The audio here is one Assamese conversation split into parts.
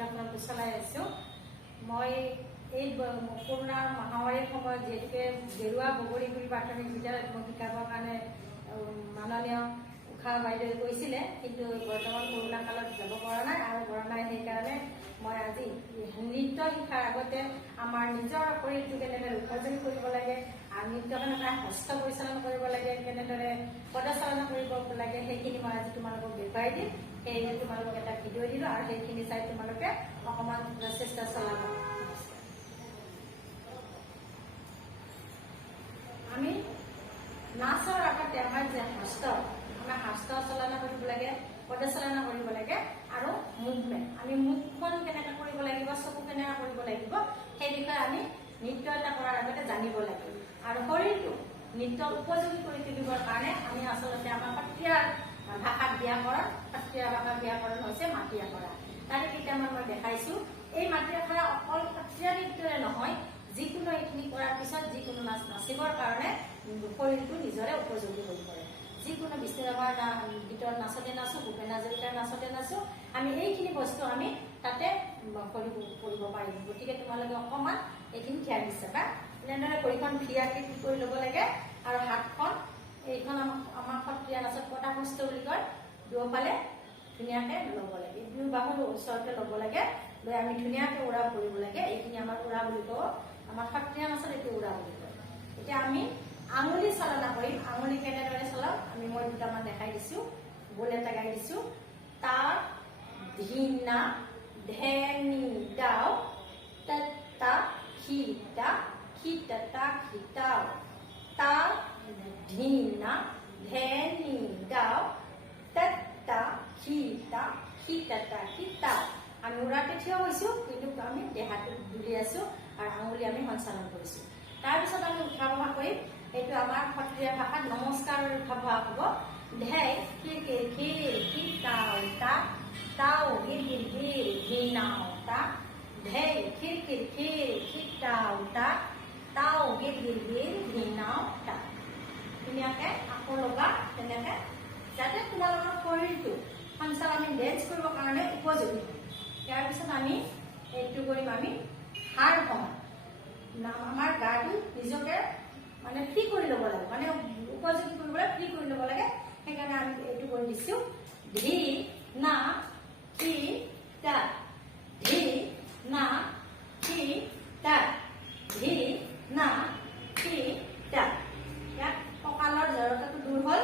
যুদ্ধখনত চলাই আছোঁ। মই এই কৰোণাৰ মহামাৰীৰ সময়ত যিহেতুকে গেৰুৱা বগৰীগুৰি প্ৰাথমিক বিদ্যালয়ত মই শিকাবৰ কাৰণে মাননীয় উষা বাইদেৱে কৈছিলে, কিন্তু বৰ্তমান কৰোণা কালত যাব পৰা নাই আৰু পৰা নাই। সেইকাৰণে মই আজি নৃত্য শিকাৰ আগতে আমাৰ নিজৰ শৰীৰটো কেনেদৰে উপযোগী কৰিব লাগে আৰু নৃত্য কেনেদৰে হস্ত পৰিচালনা কৰিব লাগে, কেনেদৰে পদচালনা কৰিব লাগে, সেইখিনি মই আজি তোমালোকক দেখুৱাই দিম। সেয়ে তোমালোকক এটা ভিডিঅ' দিলোঁ আৰু সেইখিনি চাই তোমালোকে অকণমান চেষ্টা চলাবা। আমি নাচৰ আগতে আমাৰ যে হস্ত চালনা কৰিব লাগে, পদচালনা কৰিব লাগে আৰু মুভমেণ্ট, আমি মুখখন কেনেকৈ কৰিব লাগিব, চকু কেনেকৈ কৰিব লাগিব, সেই বিষয়ে আমি নৃত্য এটা কৰাৰ আগতে জানিব লাগিব। আৰু শৰীৰটো নৃত্য উপযোগী কৰি তুলিবৰ কাৰণে আমি আচলতে আমাৰ সত্ৰীয়া ভাষাত ব্যাকৰণ, সত্ৰীয়া ভাষাৰ ব্যাকৰণ হৈছে মাটি আখৰা। তাৰে কেইটামান মই দেখাইছোঁ। এই মাটি আখৰা অকল সত্ৰীয়া নৃত্যৰে নহয়, যিকোনো এইখিনি কৰাৰ পিছত যিকোনো নাচ নাচিবৰ কাৰণে শৰীৰটো নিজৰে উপযোগী হৈ পৰে। যিকোনো বিষ্ণুৰাভাৰ গীতৰ নাচতে নাচো, ভূপেন হাজৰিকাৰ নাচতে নাচো, আমি এইখিনি বস্তু আমি তাতে কৰিব পাৰিম। গতিকে তোমালোকে অকণমান এইখিনি ধ্যান দিছে বা এনেদৰে ভৰিখন ভিয়াকে কি কৰি ল'ব লাগে আৰু হাতখন এইখন আমাৰ সত্ৰীয়া নাচত পটাহস্ত বুলি কয়, দুয়োফালে ধুনীয়াকৈ ল'ব লাগে, দুই বাহুৰ ওচৰতে ল'ব লাগে, লৈ আমি ধুনীয়াকৈ উৰা কৰিব লাগে। এইখিনি আমাৰ উৰা বুলি কওঁ, আমাৰ সত্ৰীয়া নাচত এইটো উৰা বুলি কয়। এতিয়া আমি আঙুলি চালনা কৰিম। আঙুলি কেনেদৰে চলাম মই দুটামান দেখাই দিছোঁ, বোল এটা গাই দিছোঁ। তা ধিনা ধেনি দাও তা খিতা খিতা খিতাও, তা ধিনা ধেনি দাও তা খিতা খিতাও। আমি উৰাতে থিয় হৈছোঁ, কিন্তু আমি দেহাটো দুলি আছোঁ আৰু আঙুলি আমি সঞ্চালন কৰিছোঁ। তাৰপিছত আমি উঠা বহা কৰিম। এইটো আমাৰ সত্ৰীয়া ভাষাত নমস্কাৰৰ উঠা বহা হ'ব। ধেই খিৰ খিৰ খিৰ খিতাও তা তাও গিৰ গিৰ গিৰ ঘিনাও তা, ধেই খিৰ খিৰ খিৰ খিতাও তা তাও গিৰ গিৰ গিৰ ঘিনাও তা। ধুনীয়াকৈ আকৌ ল'বা, তেনেকৈ যাতে তোমালোকৰ শৰীৰটো সঞ্চালন ডেন্স কৰিবৰ কাৰণে উপযোগী হয়। ইয়াৰ পিছত আমি এইটো কৰিম, আমি হাৰ সমান আমাৰ গাটো নিজকে মানে ফ্ৰী কৰি ল'ব লাগে, মানে উপযোগী কৰিবলৈ ফ্ৰী কৰি ল'ব লাগে। সেইকাৰণে আমি এইটো কৰি দিছোঁ। ধি না কি তা, ধি না কি তা, ধি না কি তা। ইয়াত কঁকালৰ জড়তাটো দূৰ হ'ল,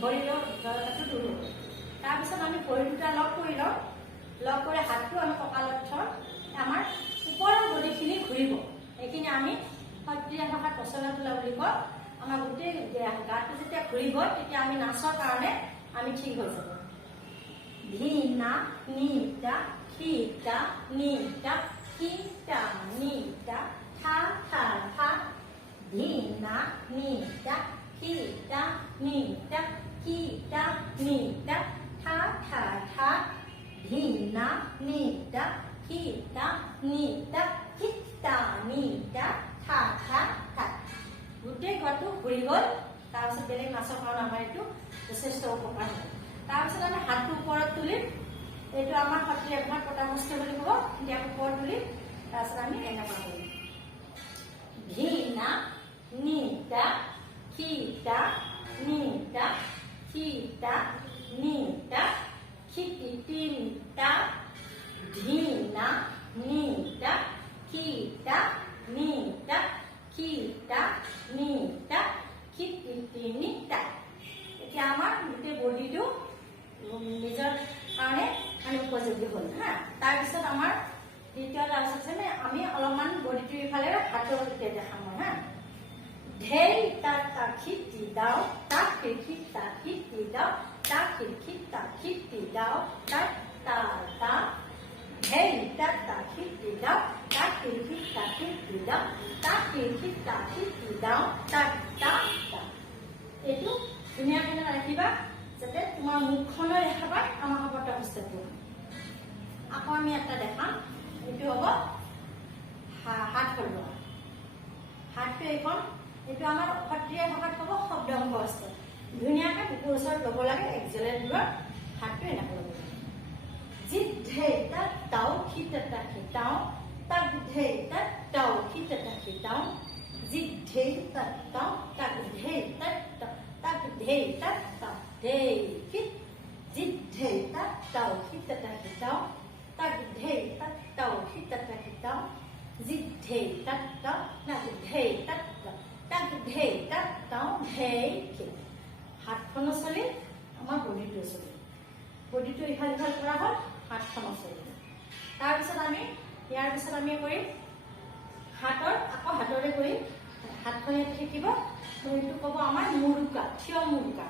ভৰিৰ জড়তাটো দূৰ হ'ল। তাৰপিছত আমি ভৰি দুটা লগ কৰি লওঁ, লগ কৰি হাতটো আমি কঁকালত থওঁ, আমাৰ ওপৰৰ বডিখিনি ঘূৰিব। এইখিনি আমি সত্ৰীয়া ভাষাত পচলা তোলা বুলি কওঁ। আমাৰ গোটেই গাটো যেতিয়া ঘূৰিব তেতিয়া আমি নাচৰ কাৰণে আমি ঠিক হৈ যাব। ধিনা নিতা খিতা নিতা খিতা নিতা থা থা থা, ধিনা নিতা খিতা নিতা খিতা নিতা থা থা থা, ধিনা নিতা খিতা নিতা খিতা নিতা থা থা থা। গোটেই ঘৰটো ঘূৰি গ'ল। তাৰপিছত বেলেগ নাচৰ কাৰণে আমাৰ এইটো যথেষ্ট উপকাৰ হয়। তাৰপিছত আমি হাতটো ওপৰত তুলিম। এইটো আমাৰ সত্ৰীয়া ভাষাত পটাহস্ত বুলি ক'ব। এতিয়া ওপৰত তুলিম, তাৰপিছত আমি এনেকুৱা কৰিম। ঘিনা নিতা খিতা নিতা খিতা নিতা খিতি তিনিটা, ঘিনা নিতা খিতা নিতা খিতা নিতা খিতি তিনিটা। এতিয়া আমাৰ গোটেই বডিটো নিজৰ কাৰণে আমি উপযোগী হ'ল হা। তাৰপিছত আমাৰ দ্বিতীয় ডান্স আছে, আমি অলপমান বডিটো ইফালে হাতৰ এতিয়া দেখাম মই হা। ঢেই তা খিতি দাও তা খিতা খিতি দাও তা খিতা খিতি দাও তা তা তা, ঢেই তা খিতি দাও তা খিতা খিতি দাও তা খিতা খিতি দাও তা তা তা। এইটো ধুনীয়াকৈ ৰাখিবা যাতে তোমাৰ মুখখনৰ দেখা পায় আমাৰ হ'ব পটাহস্তটো। আকৌ আমি এটা দেখাম, এইটো হ'ব হাত সলোৱা। হাতটো এইখন, এইটো আমাৰ সত্ৰীয়া ভাষাত হ'ব শব্দংগ ধুনীয়াকৈ বুকুৰ ওচৰত ল'ব লাগে, এক জেলেৰ দূৰত হাতটো এনেকৈ ল'ব লাগে। জি ধে তা তাও খি তা তা খি তাও তাক ধে তা তাও খি তা তা খি তাও জি ধে তা তাও তাক ধে তা তাক ধে তা তাও ধে খি জি ধে তা তাও খি তা তা খি তাও তাক ধে তা তাও খি তা তা খি তাও জি ধে তা তাও তাক ধে তা তাক ধে তা তাও ধে খি হাতখনো চলি আমাৰ বডিটো চলি বডিটো ইফাল ইফাল কৰা হ'ল হাতখনো চলি তাৰপিছত আমি ইয়াৰ পিছত আমি কৰিম হাতৰ আকৌ হাতৰে কৰিম হাতখনে থাকিব এইটো ক'ব আমাৰ মুৰুকা থিয় মুৰুকা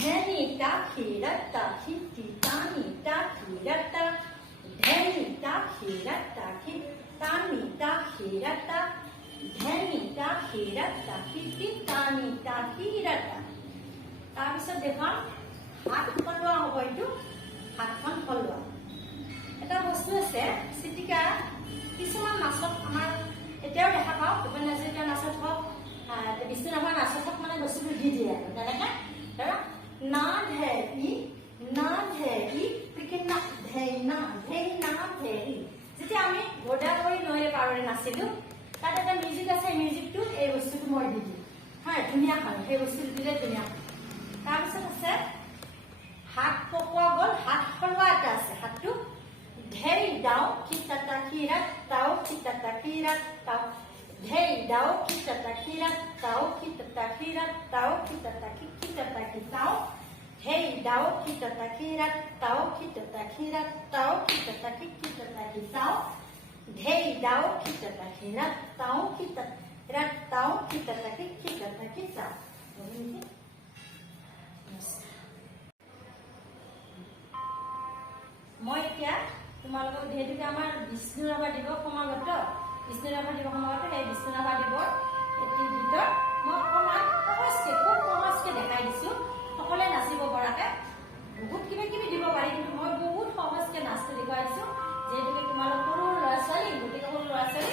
ধেনি তা খিৰাতা খিতি তানি তা খিৰাতা ধেনি তা খিৰাতা খি তানি তা খিৰাতা ধেনি তা খিৰাতা খিতি তানি তা খিৰাতা তাৰপিছত দেখুৱা হাত সলোৱা হ'ব এইটো হাতখন সলোৱা এটা বস্তু আছে চিটিকা কিছুমান নাচত আমাৰ এতিয়াও দেখা পাওঁ ভূপেন হাজৰিকাৰ নাচত হওক বিষ্ণুৰাভাৰ নাচত হওক মানে বস্তুটো দি দিয়ে আৰু তেনেকৈ ধৰা না ধে ই যেতিয়া আমি গোদাবৰী নৈৰ পাৰৰে নাচিলোঁ তাত এটা মিউজিক আছে মিউজিকটো এই বস্তুটো মই দি দিওঁ হয় ধুনীয়া হয় সেই বস্তুটো দিলে ধুনীয়া হয় তাৰপিছত আছে হাত পকোৱা গ'ল হাত সলোৱা এটা আছে হাতটো ধেই দাও খিতাতা খিৰাত তাও খিতাতা খিৰাত তাও ধেই দাও খিতাতা খিৰাত তাও খিতাতা খিৰাত তাও খিতাতা খিতাতা খিতাও ধেই দাও খিতাতা খিৰাত তাও খিতাতা খিৰাত তাও খিতাতা খিতাতা খিতাও ধেই দাও খিতাতা খিৰাত তাও খিতাতা তাও খিতাতা খিতাতা খিতাও মই এতিয়া তোমালোকক যিহেতুকে আমাৰ বিষ্ণুৰাভা দিৱস সমাগত বিষ্ণুৰাভা দিৱস সমাগত সেই বিষ্ণুৰাভা দিৱস এটি গীতত মই অকণমান সহজকে খুব সহজকে দেখাই দিছোঁ সকলোৱে নাচিব পৰাকৈ বহুত কিবা কিবি দিব পাৰি কিন্তু মই বহুত সহজকে নাচটো দেখুৱাই দিছোঁ যিহেতুকে তোমালোক সৰু ল'ৰা ছোৱালী গতিকে সৰু ল'ৰা ছোৱালী